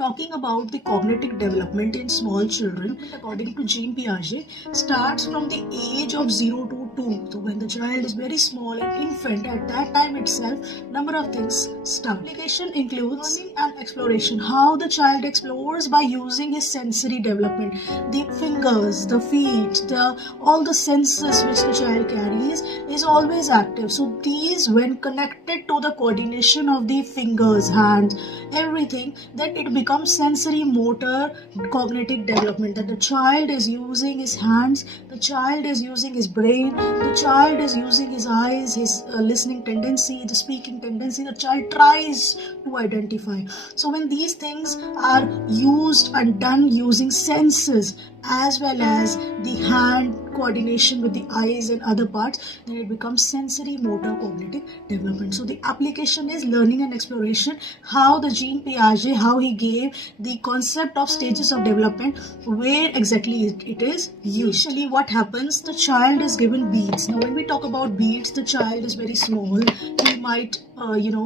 talking about the cognitive development in small children, according to Jean Piaget, starts from the age of 0 to 2. So when the child is very small, an infant, at that time itself, number of things start. Application includes learning and exploration. How the child explores by using his sensory development. The fingers, the feet, all the senses which the child carries is always active. So these, when connected to the coordination of the fingers, hands, everything, then it becomes sensory motor cognitive development, that the child is using his hands, the child is using his brain, the child is using his eyes, his listening tendency, the speaking tendency, the child tries to identify. So when these things are used and done using senses as well as the hand coordination with the eyes and other parts, then it becomes sensory motor cognitive development. So the application is learning and exploration. How the Jean Piaget, how he gave the concept of stages of development, where exactly it is usually what happens, the child is given beads. Now when we talk about beads, the child is very small, he might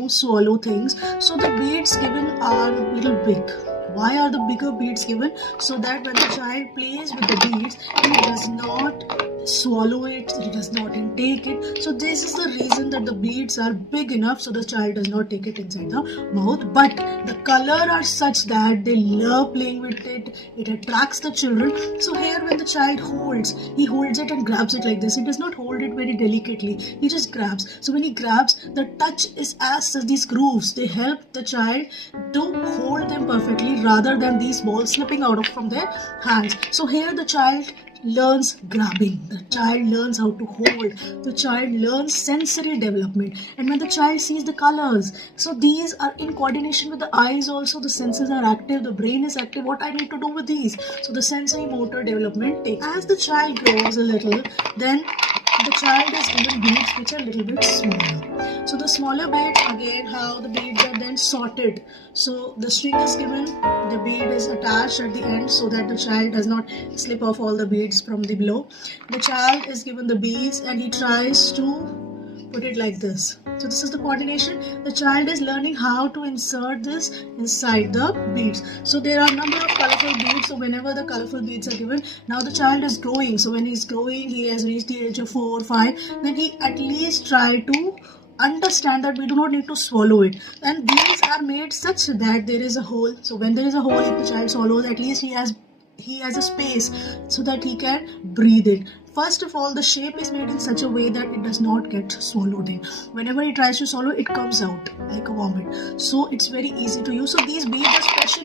swallow things, so the beads given are a little big. Why are the bigger beads given? So that when the child plays with the beads, he does not swallow it, he does not intake it. So this is the reason that the beads are big enough so the child does not take it inside the mouth. But the color are such that they love playing with it, it attracts the children. So here when the child holds, he holds it and grabs it like this. He does not hold it very delicately, he just grabs. So when he grabs, the touch is as these grooves, they help the child to hold them perfectly rather than these balls slipping out from their hands. So here the child learns grabbing, the child learns how to hold, the child learns sensory development. And when the child sees the colors, so these are in coordination with the eyes also, the senses are active, the brain is active, what I need to do with these. So the sensory motor development takes. As the child grows a little, then the child is given beads which are a little bit smaller. So the smaller beads, again how the beads are then sorted. So the string is given, the bead is attached at the end so that the child does not slip off all the beads from the below. The child is given the beads and he tries to put it like this. So this is the coordination. The child is learning how to insert this inside the beads. So there are a number of colorful beads. So whenever the colorful beads are given, now the child is growing. So when he's growing, he has reached the age of 4 or 5, then he at least try to understand that we do not need to swallow it, and these are made such that there is a hole. So when there is a hole, if the child swallows, at least he has a space so that he can breathe it. First of all, the shape is made in such a way that it does not get swallowed in. Whenever he tries to swallow, it comes out like a vomit. So it's very easy to use. So these beads are special